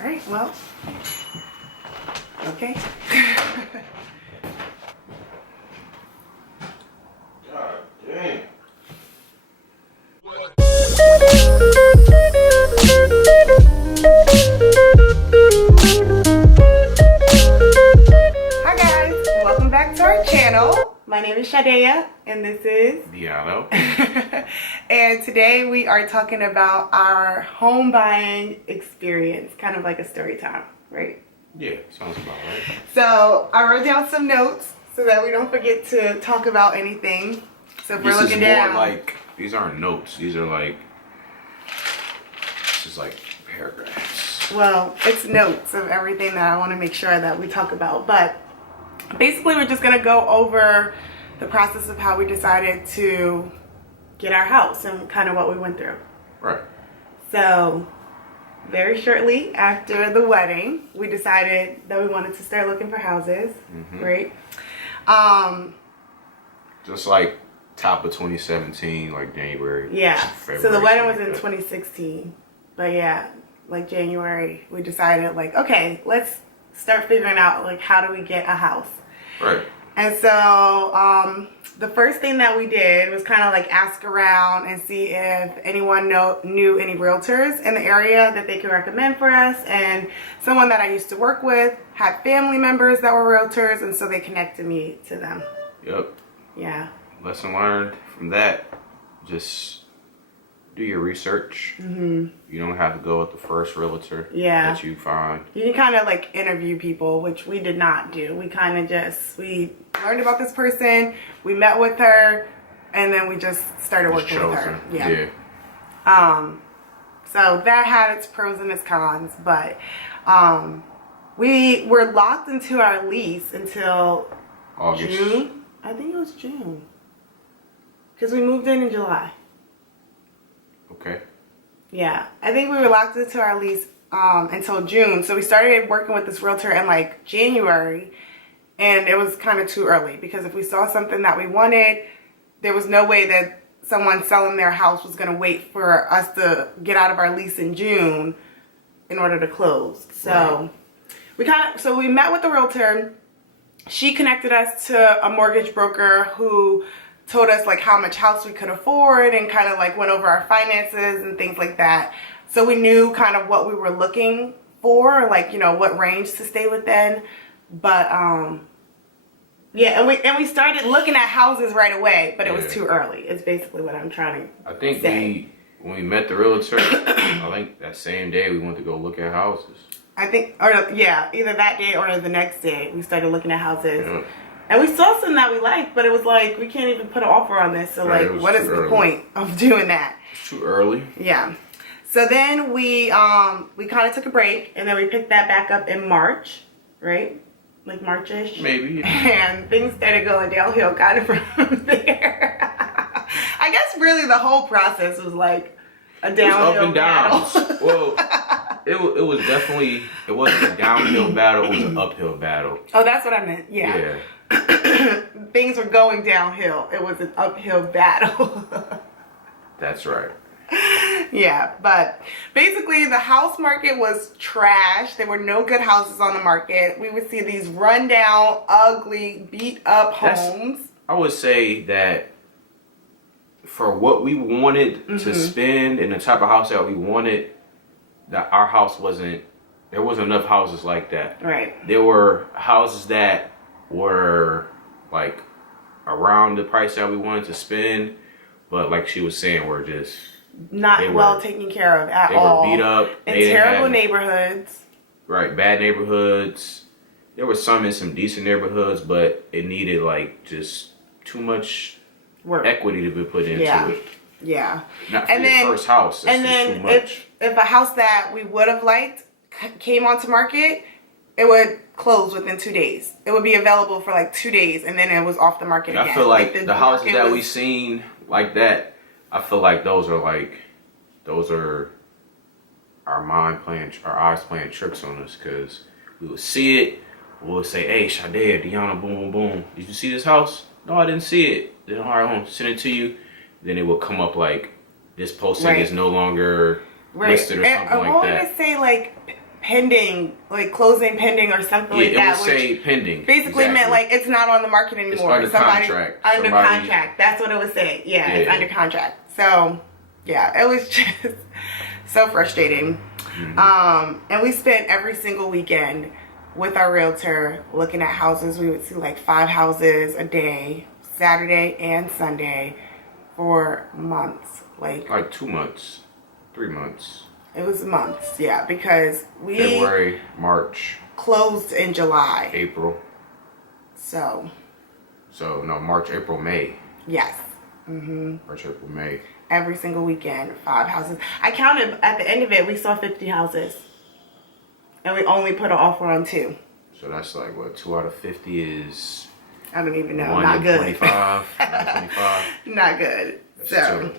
All right, well, okay. God damn. Hi guys, welcome back to our channel. My name is Chadeia and this is Deano. and today we are talking about our home buying experience, kind of like a story time, right? Yeah, sounds about right. So I wrote down some notes so that we don't forget to talk about anything. So if we're looking down, like, these aren't notes. These are like, this is like paragraphs. well, it's notes of everything that I want to make sure that we talk about. But basically, we're just gonna go over the process of how we decided to get our house and kind of what we went through. Right. So very shortly after the wedding, we decided that we wanted to start looking for houses, right? Just like top of 2017, like January. Yeah. February, So the wedding was in something like 2016, but yeah, like January, we decided like, okay, let's start figuring out like how do we get a house. that. Right. And so the first thing that we did was kind of like ask around and see if anyone knew any realtors in the area that they could recommend for us. And someone that I used to work with had family members that were realtors, and so they connected me to them. Yep. Yeah. Lesson learned from that, just do your research. You don't have to go with the first realtor that you find. You can kind of like interview people, which we did not do. We kind of we learned about this person, we met with her, and then we just started working with her. Yeah. So that had its pros and its cons, but we were locked into our lease until August. June. I think it was June. Because we moved in July. Okay. Yeah, I think we were locked into our lease until June. So we started working with this realtor in like January, and it was kind of too early because if we saw something that we wanted, there was no way that someone selling their house was going to wait for us to get out of our lease in June in order to close. So we met with the realtor. She connected us to a mortgage broker who told us like how much house we could afford and kind of like went over our finances and things like that. So we knew kind of what we were looking for, like, you know, what range to stay within. But yeah, and we started looking at houses right away, but it was too early. It's basically what I'm trying to I think say. when we met the realtor, I think that same day we went to go look at houses. I think, or yeah, either that day or the next day we started looking at houses. Yeah. And we saw some that we liked, but it was like, we can't even put an offer on this. So Right, like, what is the point of doing that? It's too early. Yeah. So then we kind of took a break, and then we picked that back up in March, right? Like March-ish. Maybe. And things started going downhill kind of from there. I guess really the whole process was like a downhill up and down. battle. Well, it was definitely, it wasn't a downhill battle, it was an uphill battle. Oh, that's what I meant. Yeah. Things were going downhill. It was an uphill battle. That's right. Yeah, but basically the house market was trash. There were no good houses on the market. We would see these rundown, ugly, beat up homes. I would say that for what we wanted to spend and the type of house that we wanted, that our house there wasn't enough houses like that. Right. There were houses that were like around the price that we wanted to spend, but like she was saying, were just not well taken care of at all. They were beat up. In terrible neighborhoods. Right, bad neighborhoods. There were some in some decent neighborhoods, but it needed like just too much work, equity to be put into it. Yeah. Not for your first house. That's and then too much. if a house that we would have liked came onto market, it would close within 2 days. It would be available for like 2 days, and then it was off the market again. I feel like the houses that we seen like that, I feel like those are our eyes playing tricks on us, because we would see it, we would say, hey, Sha-Day-ya, Deano, boom, boom, boom. Did you see this house? No, I didn't see it. Then, all right, I'm gonna send it to you. Then it will come up like, this posting is no longer listed or something like that. I wanted to say like pending, like closing pending or something like that. It would say pending. Basically meant like it's not on the market anymore. It's under contract. Under contract. That's what it would say. Yeah, it's under contract. So, yeah, it was just so frustrating. And we spent every single weekend with our realtor looking at houses. We would see like 5 houses a day, Saturday and Sunday, for months. Like 2 months, 3 months. It was months, yeah, because we February, March, closed in July, April. So no, March, April, May. Yes. March, April, May. Every single weekend, 5 houses. I counted at the end of it. We saw 50 houses, and we only put an offer on 2. So that's like what, 2 out of 50 is. I don't even know. 1 Not in good. 25. 25. Not good. That's So. terrible.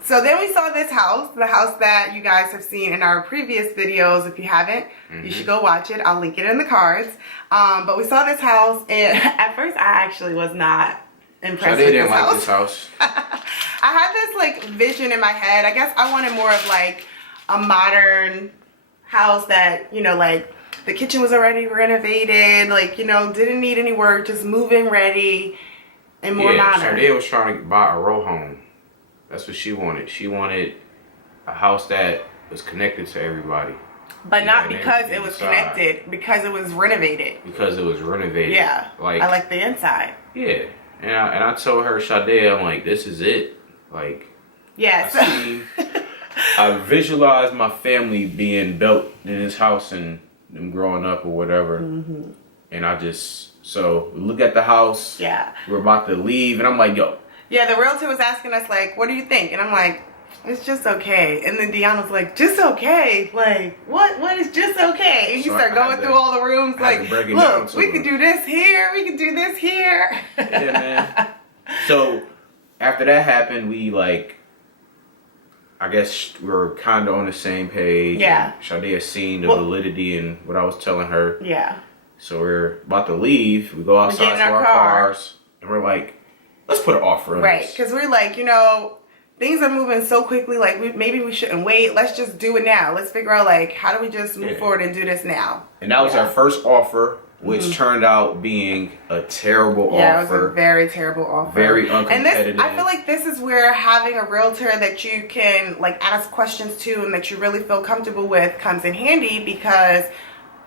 So then we saw this house, the house that you guys have seen in our previous videos. If you haven't, you should go watch it. I'll link it in the cards. But we saw this house, and at first I actually was not impressed with this house. Like this house. I had this like vision in my head. I guess I wanted more of like a modern house that, you know, like the kitchen was already renovated, like, you know, didn't need any work, just move-in ready and more modern. Chadeia was trying to buy a row home. That's what she wanted. She wanted a house that was connected to everybody. But not because it was connected, because it was renovated. Because it was renovated. Yeah. Like, I like the inside. Yeah. And I told her, Chadeia, I'm like, this is it. Like, yeah, I visualized my family being built in this house and them growing up or whatever. And so we look at the house. Yeah. We're about to leave, and I'm like, yo. Yeah, the realtor was asking us, like, what do you think? And I'm like, it's just okay. And then Deano's like, just okay? Like, what is just okay? And you start going through all the rooms, like, look, we could do this here, we could do this here. Yeah, man. So after that happened, we like, I guess we were kind of on the same page. Yeah. Chadeia seen the validity in what I was telling her. Yeah. So we're about to leave. We go outside to our cars, and we're like, let's put an offer in Right, this. because we're like, you know, things are moving so quickly, like maybe we shouldn't wait. Let's just do it now. Let's figure out, like, how do we just move forward and do this now? And that was our first offer, which turned out being a terrible offer. Yeah, it was a very terrible offer. Very uncompetitive. And I feel like this is where having a realtor that you can, like, ask questions to and that you really feel comfortable with comes in handy because,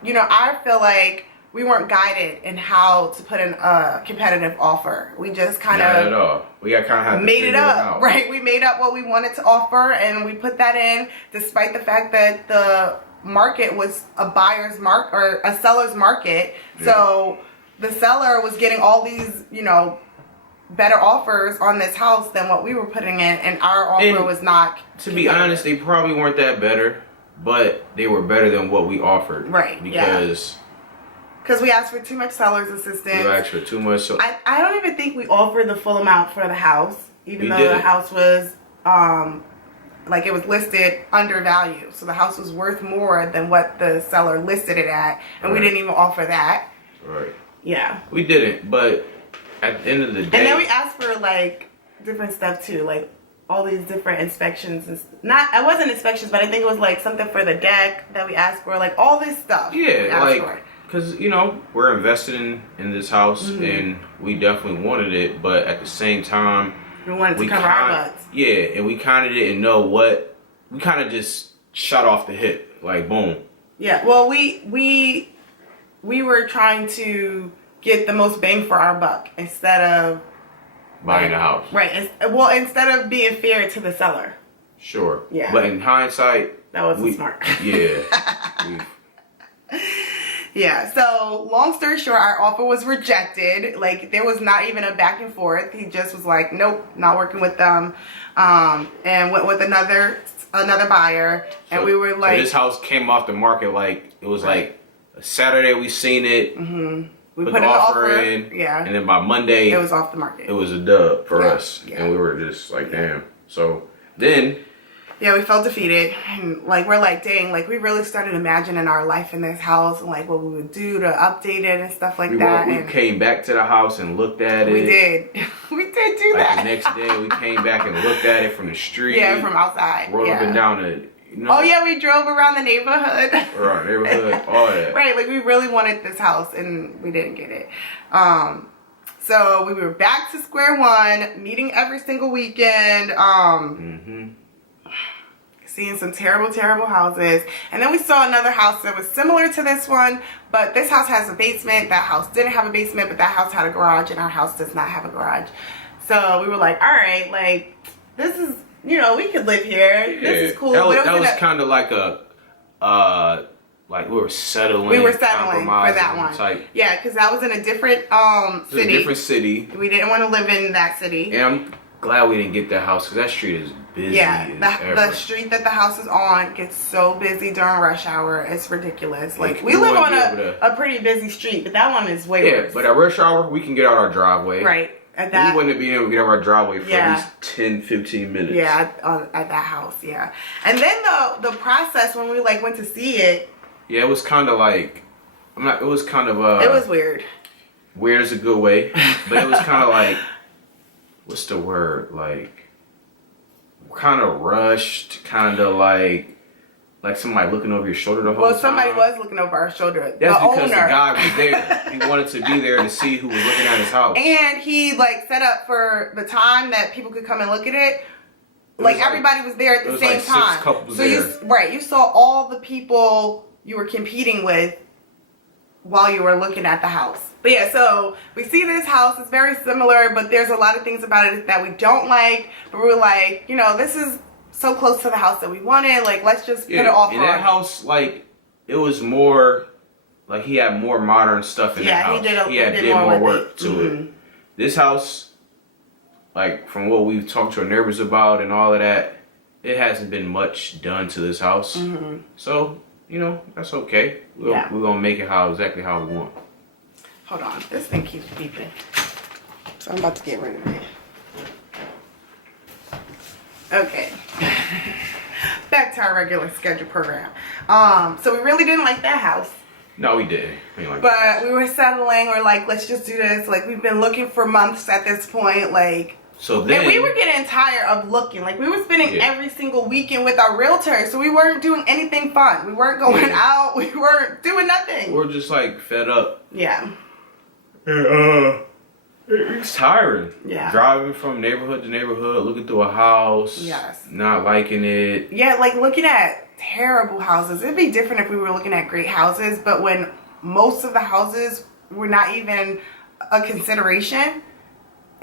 you know, I feel like we weren't guided in how to put in a competitive offer. We just kind of... Not at all. We kind of had to made figure it up, right? We made up what we wanted to offer, and we put that in despite the fact that the market was a buyer's market or a seller's market. Yeah. So the seller was getting all these, you know, better offers on this house than what we were putting in, and our offer was not. To be honest, they probably weren't that better, but they were better than what we offered. Right. Because we asked for too much seller's assistance. We asked for too much. I don't even think we offered the full amount for the house, even though the house was, like, it was listed under value. So the house was worth more than what the seller listed it at, and we didn't even offer that. Right. Yeah. We didn't, but at the end of the day. And then we asked for, like, different stuff too, like all these different inspections. And it wasn't inspections, but I think it was like something for the deck that we asked for, like all this stuff. Yeah, like. Because, you know, we're invested in this house, and we definitely wanted it, but at the same time... We wanted to cover our butts. Yeah, and we kind of didn't know what... We kind of just shot off the hip, like, boom. Yeah, well, we were trying to get the most bang for our buck instead of... Buying a house. Right, well, instead of being fair to the seller. Sure. Yeah. But in hindsight... That wasn't smart. Yeah. Yeah, so long story short, our offer was rejected. Like, there was not even a back and forth. He just was like, nope, not working with them. And went with another buyer. And we were like... So this house came off the market like, it was like a Saturday we seen it. We put the offer in. Yeah. And then by Monday... It was off the market. It was a dub for us. Yeah. And we were just like, damn. So then... Yeah, we felt defeated, and like we're like, dang, like we really started imagining our life in this house and like what we would do to update it and stuff like that. We came back to the house and looked at it. We did do that. The next day we came back and looked at it from the street. Yeah, from outside. Rode up and down the You know? Oh yeah, we drove around the neighborhood. Around neighborhood, all that. Right, like we really wanted this house and we didn't get it. So we were back to square one, meeting every single weekend. Seeing some terrible, terrible houses. And then we saw another house that was similar to this one, but this house has a basement. That house didn't have a basement, but that house had a garage, and our house does not have a garage. So we were like, all right, like, this is, you know, we could live here. Yeah. This is cool. That was kind of like a, like we were settling. We were settling for that one. Type. Yeah, because that was in a different city. A different city. We didn't want to live in that city. And I'm glad we didn't get that house because that street is busy. Yeah, the street that the house is on gets so busy during rush hour. It's ridiculous. Like, we live on a pretty busy street, but that one is way worse. Yeah, but at rush hour, we can get out our driveway. Right. We wouldn't be able to get out our driveway for at least 10, 15 minutes. Yeah, at that house, yeah. And then the process when we like went to see it. Yeah, it was kind of like, it was kind of it was weird. Weird is a good way, but it was kind of like, what's the word? Like, kind of rushed, kind of like somebody looking over your shoulder the whole time. Well, somebody was looking over our shoulder. That's because the guy was there. He wanted to be there to see who was looking at his house. And he like set up for the time that people could come and look at it. Like everybody was there at the same time. 6 couples so there. you saw all the people you were competing with while you were looking at the house. But yeah, so we see this house. It's very similar, but there's a lot of things about it that we don't like. But we're like, you know, this is so close to the house that we wanted. Like, let's just put it off. And that house, like, it was more, like, he had more modern stuff in that house. He did more work to it. This house, like, from what we've talked to our neighbors about and all of that, it hasn't been much done to this house. So, you know, that's okay. We're going to make it exactly how we want. Hold on. This thing keeps beeping. So I'm about to get rid of it. Okay. Back to our regular schedule program. So we really didn't like that house. No, we didn't. But we were settling. We're like, let's just do this. Like, we've been looking for months at this point. Like, so then, and we were getting tired of looking. Like, we were spending every single weekend with our realtor. So we weren't doing anything fun. We weren't going out. We weren't doing nothing. We're just like fed up. Yeah. It's tiring. Yeah. Driving from neighborhood to neighborhood, looking through a house. Yes. Not liking it. Yeah, like looking at terrible houses. It'd be different if we were looking at great houses, but when most of the houses were not even a consideration,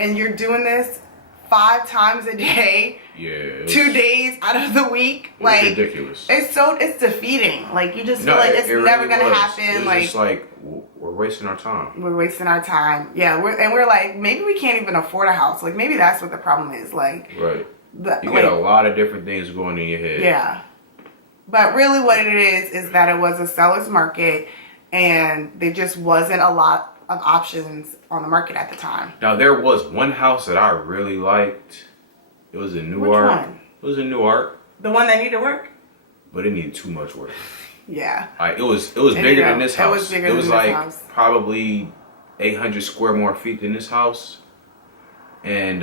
and you're doing this 5 times a day. Yeah. 2 days out of the week. Like, ridiculous. It's defeating. Like, you just feel like it's never really gonna happen. It's like, just like we're wasting our time. We're wasting our time. Yeah, we're like, maybe we can't even afford a house. Like, maybe that's what the problem is. Like, right. You get a lot of different things going in your head. Yeah. But really what it is that it was a seller's market and there just wasn't a lot of options on the market at the time. Now, there was one house that I really liked. It was in Newark. Which one? It was in Newark. The one that needed work? But it needed too much work. Yeah. It was bigger than this house. It was bigger than this house. Probably 800 square more feet than this house. And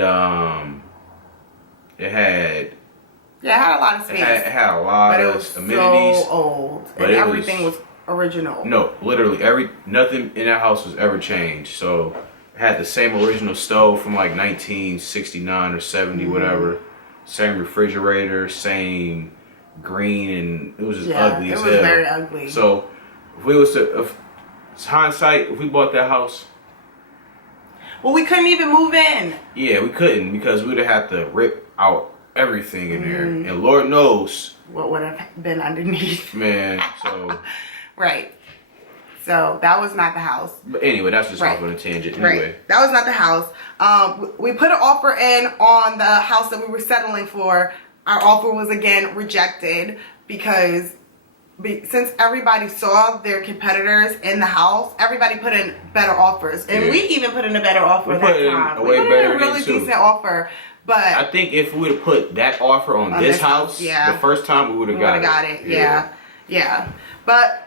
it had... Yeah, it had a lot of space. It had a lot of amenities. So old. And everything was original. No, literally nothing in that house was ever changed. So it had the same original stove from like 1969 or 70, whatever. Same refrigerator, same green, and it was just ugly as hell. It was very ugly. So if hindsight, if we bought that house, well, we couldn't even move in. Yeah, we couldn't because we'd have had to rip out everything in there, and Lord knows what would have been underneath. Man, so right. So that was not the house. But anyway, that's just off on a tangent. Anyway. Right. That was not the house. We put an offer in on the house that we were settling for. Our offer was again rejected because since everybody saw their competitors in the house, everybody put in better offers. And we even put in a better offer that time. We put in a really decent offer. But I think if we would have put that offer on this house, the first time we would have got it. Yeah. But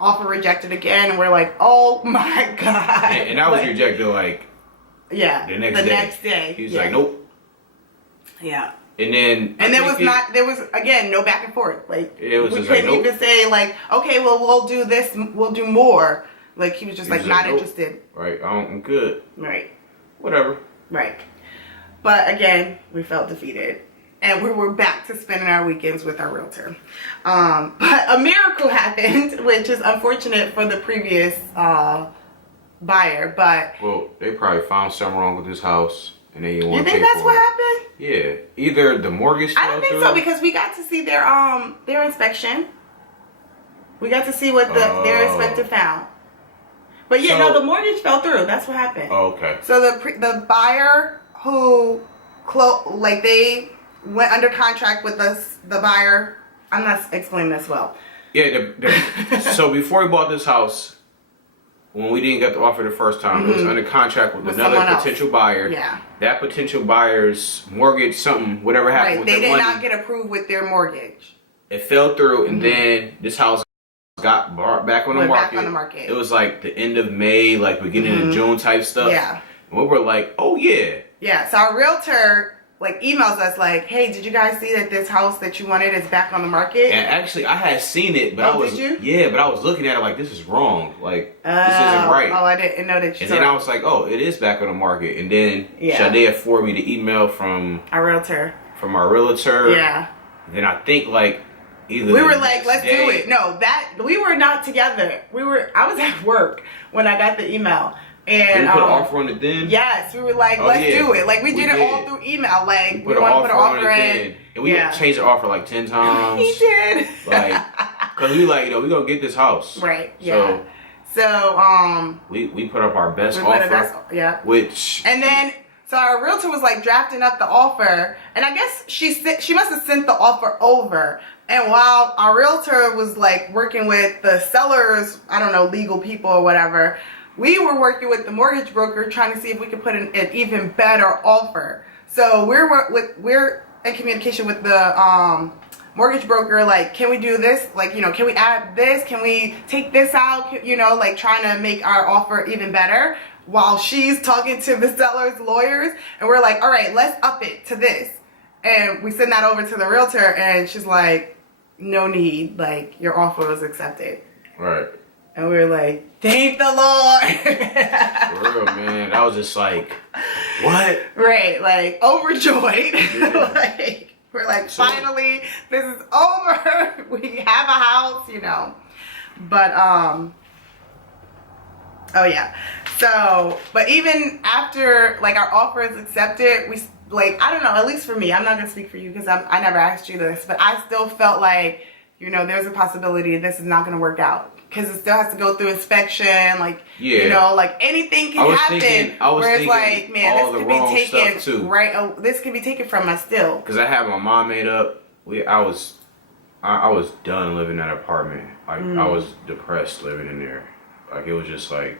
offer rejected again, and we're like, oh my God. And that was rejected like the next day. He was like, nope. Yeah. And there was again no back and forth. Like it was we just couldn't like, nope. even say like, okay, well we'll do this, we'll do more. Like he was just like not nope. interested. Right, I'm good. Right. Whatever. Right. But again, we felt defeated. And we were back to spending our weekends with our realtor. But a miracle happened, which is unfortunate for the previous buyer. But well, they probably found something wrong with this house, and they didn't want to pay for it. You think that's what happened? Yeah, either the mortgage. I don't think so, because we got to see their inspection. We got to see what their inspector found. But yeah, no, the mortgage fell through. That's what happened. Oh, okay. So the buyer who they went under contract with us, the buyer. I'm not explaining this well. Yeah, so before we bought this house, when we didn't get the offer the first time, it was under contract with another potential buyer. Yeah. That potential buyer's mortgage, whatever happened with their money. They did not get approved with their mortgage. It fell through, and then this house got brought back on the market. Back on the market. It was like the end of May, like beginning of June type stuff. Yeah. And we were like, oh yeah. Yeah, so our realtor emails us like, hey, did you guys see that this house that you wanted is back on the market? And actually, I had seen it, but did you? Yeah, but I was looking at it like, this is wrong. Like, this isn't right. Oh, I didn't know that you. And then I was like, oh, it is back on the market. And then Chadeia forwarded me the email from our realtor. Yeah. And then I think either we were like, let's do it. No, we were not together. I was at work when I got the email. And we put an offer on it then? Yes, we were like, let's do it. Like we did it all through email. Like we want to put an offer in. And we changed the offer like 10 times. He did. Cause we we're gonna get this house. Right. Yeah. So we put up our best offer. So our realtor was drafting up the offer, and I guess she must have sent the offer over. And while our realtor was working with the sellers, I don't know, legal people or whatever, we were working with the mortgage broker trying to see if we could put an even better offer. So we're in communication with the mortgage broker, can we do this? Can we add this? Can we take this out? Trying to make our offer even better while she's talking to the seller's lawyers. And we're like, all right, let's up it to this. And we send that over to the realtor, and she's like, no need. Your offer was accepted. Right. And we were like, thank the Lord. For real, man. I was just like, what? Right, overjoyed. Yeah. We're finally, this is over. We have a house, But, oh yeah. So, but even after, our offer is accepted, we, I don't know, at least for me, I'm not going to speak for you because I never asked you this, but I still felt there's a possibility this is not going to work out. Because it still has to go through inspection, anything can happen. Where it's man, this could be taken right. This could be taken from us still. Because I had my mom made up. I was done living in that apartment. I was depressed living in there. It was just it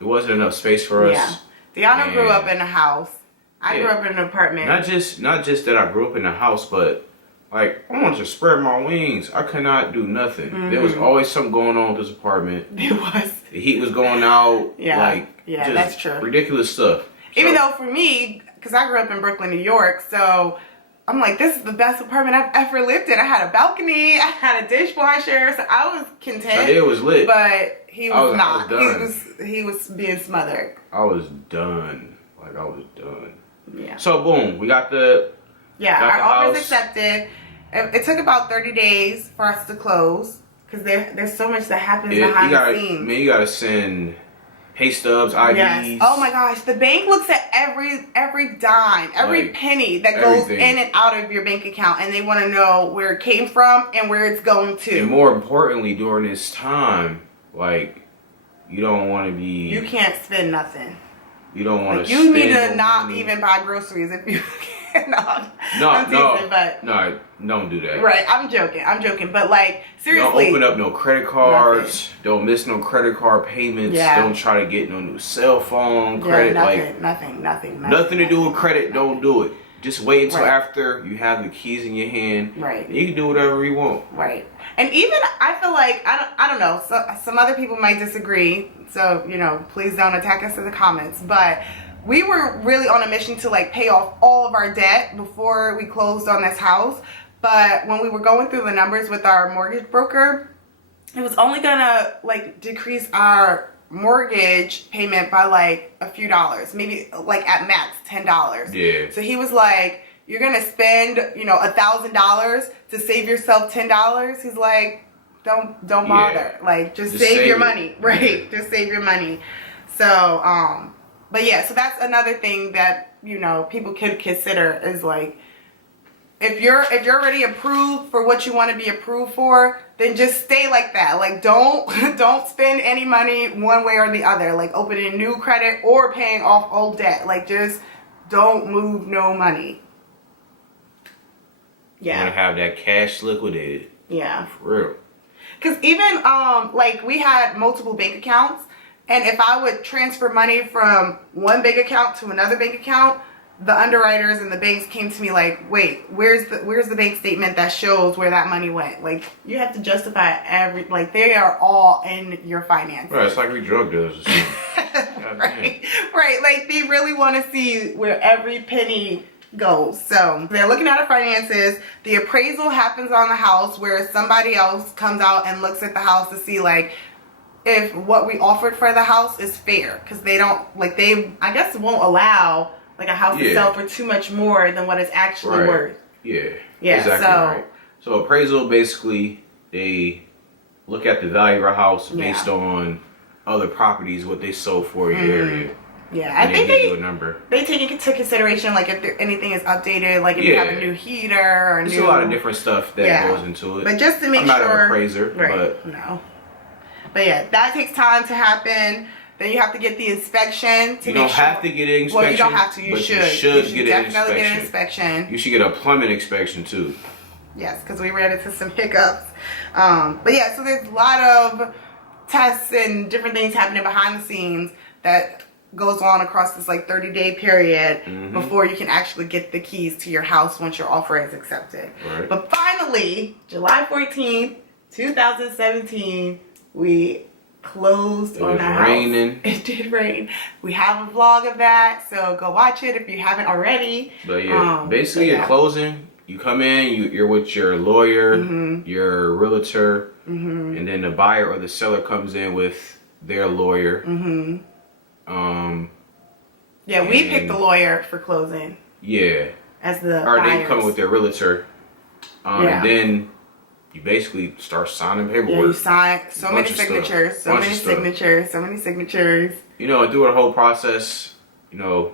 wasn't enough space for us. Yeah, Deano grew up in a house. I grew up in an apartment. Not just that I grew up in a house, but. I wanted to spread my wings. I could not do nothing. There was always something going on with this apartment. There was. The heat was going out. Yeah, just that's true. Ridiculous stuff. Even though for me, because I grew up in Brooklyn, New York, so I'm this is the best apartment I've ever lived in. I had a balcony, I had a dishwasher, so I was content. It was lit. But he was not. He was being smothered. I was done. I was done. Yeah. So boom, we got the. Yeah, our offer is accepted. It took about 30 days for us to close because there's so much that happens behind the scenes. Man, you gotta send pay stubs, IDs. Yes. Oh my gosh, the bank looks at every dime, every penny that goes in and out of your bank account, and they want to know where it came from and where it's going to. And more importantly, during this time, you don't want to be. You can't spend nothing. You don't want to. You need to not even buy groceries if you can. No, don't do that. Right, I'm joking, but seriously. Don't open up no credit cards. Nothing. Don't miss no credit card payments. Yeah. Don't try to get no new cell phone credit. Nothing. Nothing to do with credit. Don't do it. Just wait until after you have the keys in your hand. Right. You can do whatever you want. Right. And even I feel I don't know. So, some other people might disagree. So please don't attack us in the comments. But we were really on a mission to like pay off all of our debt before we closed on this house. But when we were going through the numbers with our mortgage broker, it was only gonna like decrease our mortgage payment by like a few dollars, maybe like at max $10. Yeah. So he was like, you're gonna spend, you know, $1,000 to save yourself $10. He's like, don't bother. Like just save your money. Right. Just save your money. So but yeah, so that's another thing that, you know, people could consider is like, if you're already approved for what you want to be approved for, then just stay like that. Like don't spend any money one way or the other. Like opening new credit or paying off old debt. Like just don't move no money. Yeah. You want to have that cash liquidated. Yeah. For real. Because even like we had multiple bank accounts, and if I would transfer money from one bank account to another bank account, the underwriters and the banks came to me like, wait, where's the bank statement that shows where that money went? Like, you have to justify like they are all in your finances. Right, it's like we drug dealers or something. Right. Like they really want to see where every penny goes. So they're looking at our finances. The appraisal happens on the house where somebody else comes out and looks at the house to see like if what we offered for the house is fair, because they don't like I guess won't allow like a house to sell for too much more than what it's actually worth. Yeah. Yeah. Exactly right. So appraisal, basically they look at the value of our house based on other properties, what they sold for in the area. Yeah, I think they give you a number. They take into consideration like if anything is updated, like if you have a new heater or there's a lot of different stuff that goes into it. But just to make I'm sure, not an appraiser, but no. But yeah, that takes time to happen. Then you have to get the inspection. You don't have to get an inspection. Well, you don't have to. You should. You should definitely get an inspection. You should get a plumbing inspection too. Yes, because we ran into some hiccups. But yeah, so there's a lot of tests and different things happening behind the scenes that goes on across this like 30-day period before you can actually get the keys to your house once your offer is accepted. Right. But finally, July 14th, 2017, we closed on our house. It did rain. We have a vlog of that, so go watch it if you haven't already. But yeah, basically you're closing. You come in, you're with your lawyer, your realtor, and then the buyer or the seller comes in with their lawyer. Yeah, we picked the lawyer for closing. Yeah. As the or buyers. they come in with their realtor. And then you basically start signing paperwork. Yeah, you sign so many signatures, so many signatures. You know, through the whole process, you know,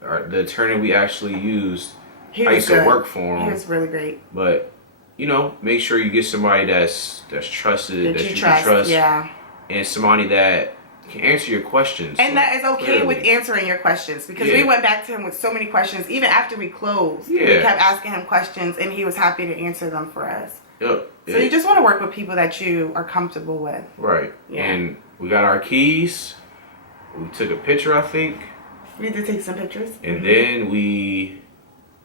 the attorney we actually used, I used to work for him. He was really great. But, you know, make sure you get somebody that's trusted, that you can trust. Yeah. And somebody that can answer your questions. And that is okay with answering your questions, because we went back to him with so many questions even after we closed. We kept asking him questions and he was happy to answer them for us. Yep. So you just want to work with people that you are comfortable with. Right. Yeah. And we got our keys. We took a picture, I think. We did take some pictures. And then we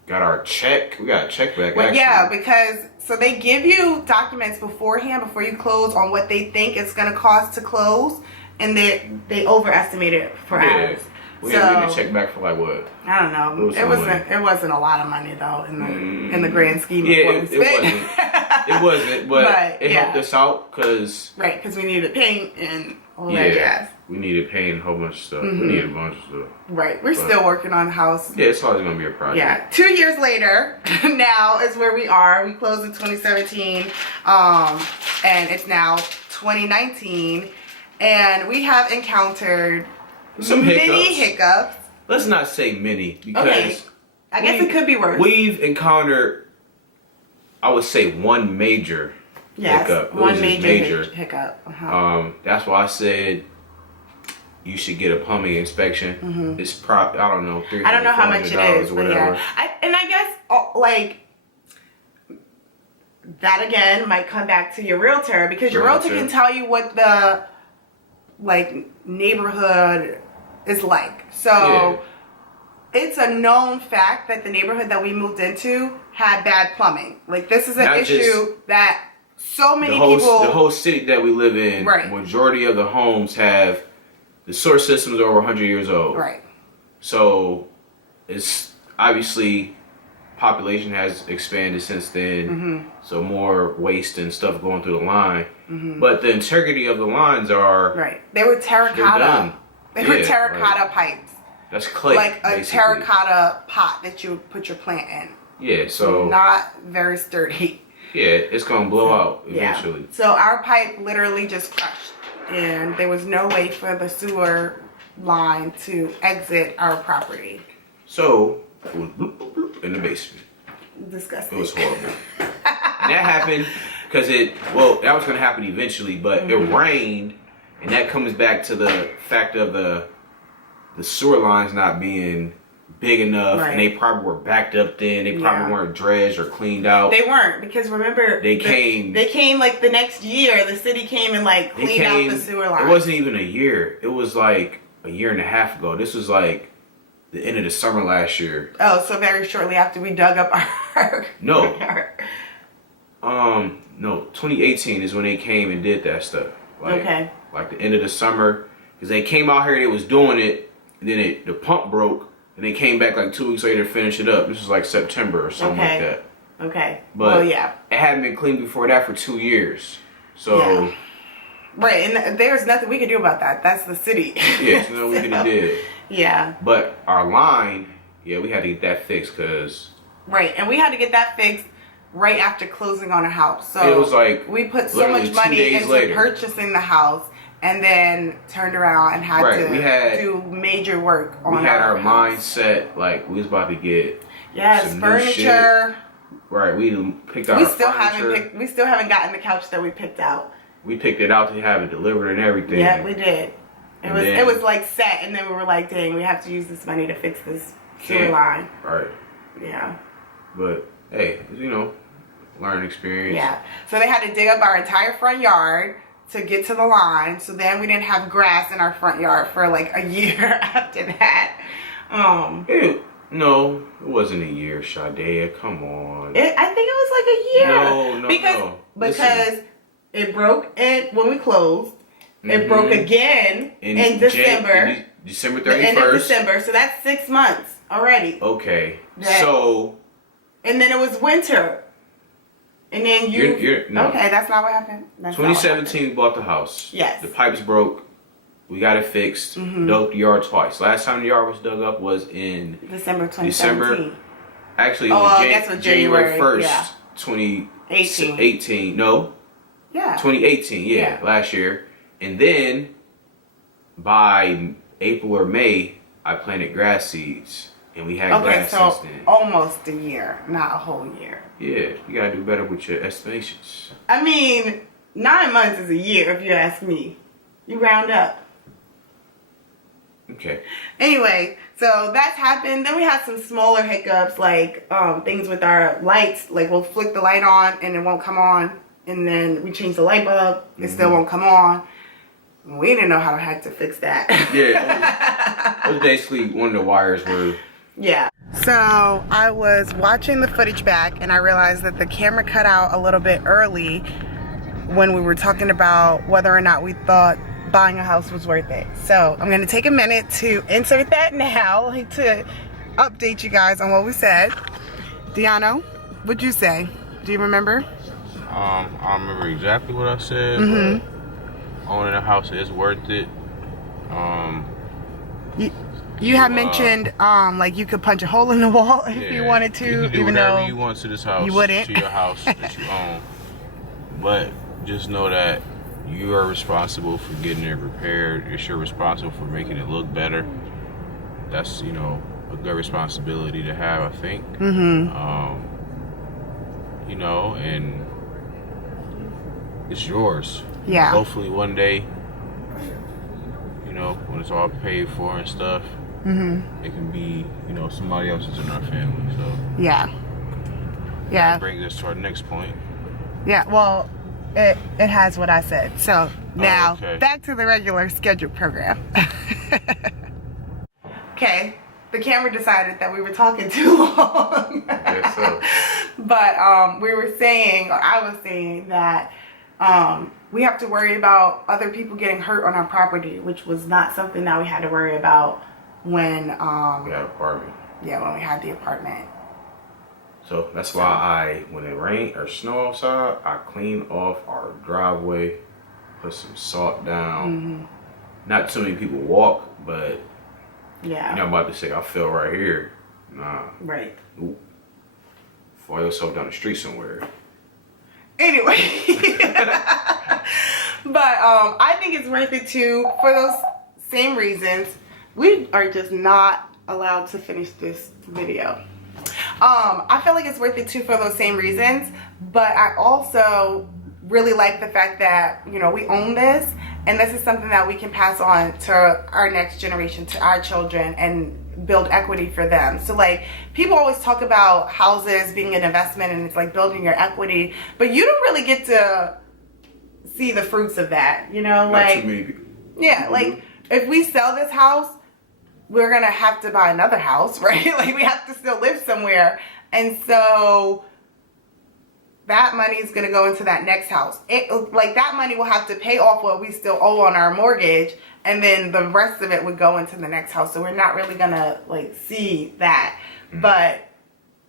got our check. We got a check back. Well, yeah, because so they give you documents beforehand before you close on what they think it's going to cost to close, and they overestimate it for ours. We had to check back for like what? I don't know. It wasn't a lot of money though in the grand scheme of what we spent. It wasn't, but it helped us out because we needed paint and all that jazz. We needed paint and a whole bunch of stuff. We needed a bunch of stuff. Right. We're still working on the house. Yeah, it's always gonna be a project. Yeah. 2 years later, now is where we are. We closed in 2017, and it's now 2019, and we have encountered some many hiccups. Let's not say many, because I guess it could be worse. We've encountered, I would say, one major hiccup. One major hiccup. That's why I said you should get a plumbing inspection. It's I don't know, $300, I don't know how much it is, but yeah. I guess like that again might come back to your realtor, because your realtor can tell you what the neighborhood is like. So it's a known fact that the neighborhood that we moved into had bad plumbing. Like, this is an issue that so many people... The whole city that we live in, majority of the homes have... The sewer system's over 100 years old. Right. So it's obviously population has expanded since then. So more waste and stuff going through the line. But the integrity of the lines are right. They were they're terracotta. done. They were Yeah, terracotta like, pipes. that's clay. Like a basically. terracotta pot that you would put your plant in. Yeah, so Not very sturdy. yeah, it's gonna blow out eventually. Yeah. So our pipe literally just crushed, and there was no way for the sewer line to exit our property. So it was bloop, bloop, bloop in the basement. Disgusting. It was horrible. And that happened because that was gonna happen eventually, but it rained, and that comes back to the fact of the sewer lines not being big enough, Right. and they probably were backed up then. They probably weren't dredged or cleaned out. They weren't, because remember They came like the next year. The city came and like cleaned out the sewer line. It wasn't even a year. It was like a year and a half ago. This was like the end of the summer last year. Oh, so very shortly after we dug up our No. No, 2018 is when they came and did that stuff. Like, okay. Like the end of the summer, because they came out here, they was doing it, and then the pump broke, and they came back like 2 weeks later to finish it up. This was like September or something like that. Okay. But yeah. It hadn't been cleaned before that for 2 years. So yeah. Right, and there's nothing we could do about that. That's the city. Yeah, so we could have did. Yeah. But our line, yeah, we had to get that fixed because. Right, and we had to get that fixed right after closing on a house. So it was like we put so much money into purchasing the house, and then turned around and had to do major work on our house. We had our mindset like we was about to get some furniture. Right, we picked out. We still haven't gotten the couch that we picked out. We picked it out to have it delivered and everything. Yeah, we did. It was like set, and then we were like, dang, we have to use this money to fix this sewer line. Right. Yeah. But hey, learning experience. Yeah. So they had to dig up our entire front yard to get to the line. So then we didn't have grass in our front yard for like a year after that. No, it wasn't a year, Chadeia. Come on. I think it was like a year. No. Because it broke when we closed. It broke again in December. December 31st. The end of December. So that's 6 months already. Okay. And then it was winter. And then okay, that's not what happened. 2017 we bought the house. Yes. The pipes broke. We got it fixed. Dug the yard twice. Last time the yard was dug up was in December 2017. Actually, it was January 1st, yeah. 2018. No. Yeah. 2018, yeah, last year. And then by April or May, I planted grass seeds. And we had grass since then. Almost a year, not a whole year. Yeah, you gotta do better with your estimations. I mean, 9 months is a year if you ask me. You round up. Okay. Anyway, so that's happened. Then we had some smaller hiccups, like things with our lights. Like we'll flick the light on and it won't come on. And then we change the light bulb, it still won't come on. We didn't know how to have to fix that. Yeah, it was basically one of the wires were. Yeah. So I was watching the footage back and I realized that the camera cut out a little bit early when we were talking about whether or not we thought buying a house was worth it. So I'm going to take a minute to insert that now to update you guys on what we said. Deano, what'd you say? Do you remember? I don't remember exactly what I said, but owning a house is worth it. You have mentioned like you could punch a hole in the wall if you wanted to, you can do even whatever though you want to this house, you wouldn't. to your house that you own. But just know that you are responsible for getting it repaired. You're responsible for making it look better. That's a good responsibility to have, I think. And it's yours. Yeah. Hopefully one day, when it's all paid for and stuff, it can be, somebody else's in our family. So yeah. That brings us to our next point. Yeah. Well, it has what I said. So now back to the regular scheduled program. Okay. The camera decided that we were talking too long. Yes, so. But we were saying, or I was saying that we have to worry about other people getting hurt on our property, which was not something that we had to worry about when We had an apartment. yeah, when we had the apartment. So that's why when it rain or snow outside, I clean off our driveway, put some salt down. Not too many people walk, but Yeah. you know, I'm about to say I feel right here. Nah. Right. Ooh. Fall yourself down the street somewhere. Anyway. But I think it's worth it too for those same reasons. We are just not allowed to finish this video. I feel like it's worth it too for those same reasons, but I also really like the fact that, you know, we own this, and this is something that we can pass on to our next generation, to our children, and build equity for them. So like, people always talk about houses being an investment and it's like building your equity, but you don't really get to see the fruits of that, you know? Not Like, too many people. yeah, like if we sell this house, we're gonna have to buy another house, right? Like, we have to still live somewhere, and so that money is gonna go into that next house. Like, that money will have to pay off what we still owe on our mortgage, and then the rest of it would go into the next house. So we're not really gonna like see that. But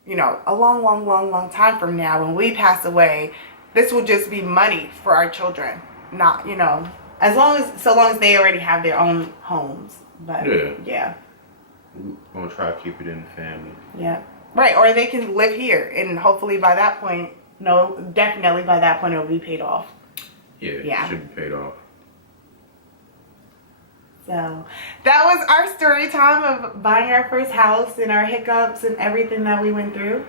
you know, a long time from now, when we pass away, this will just be money for our children. Not, you know, so long as they already have their own homes. But yeah. We're gonna try to keep it in the family. Yeah. Right. Or they can live here, and hopefully by that point, definitely by that point it'll be paid off. Yeah. It should be paid off. So that was our story time of buying our first house and our hiccups and everything that we went through.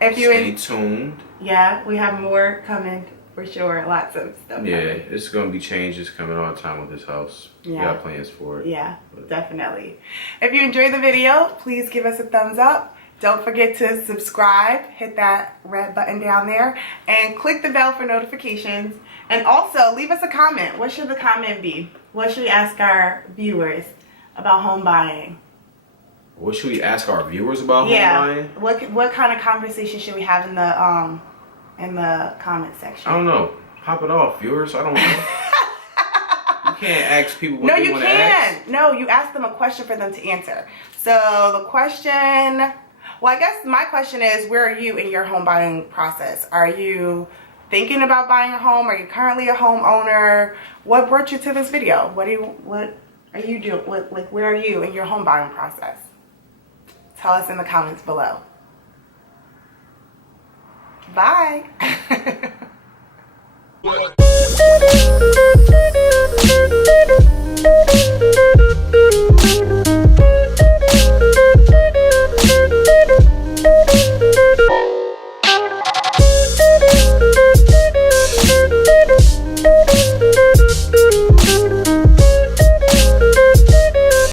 If you Stay tuned. Yeah, we have more coming for sure. Lots of stuff. Yeah, coming. it's gonna be changes coming all the time with this house. Yeah. We got plans for it. Yeah, definitely. If you enjoyed the video, please give us a thumbs up. Don't forget to subscribe, hit that red button down there, and click the bell for notifications. And also, leave us a comment. What should the comment be? What should we ask our viewers about home buying? What should we ask our viewers about home buying? What kind of conversation should we have in the comment section? I don't know. Pop it off, viewers. I don't know. You can't ask people what they want to ask. No, you ask them a question for them to answer. So the question, well, I guess my question is, where are you in your home buying process? Are you thinking about buying a home? Are you currently a homeowner? What brought you to this video? What are you doing? Where are you in your home buying process? Tell us in the comments below. Bye.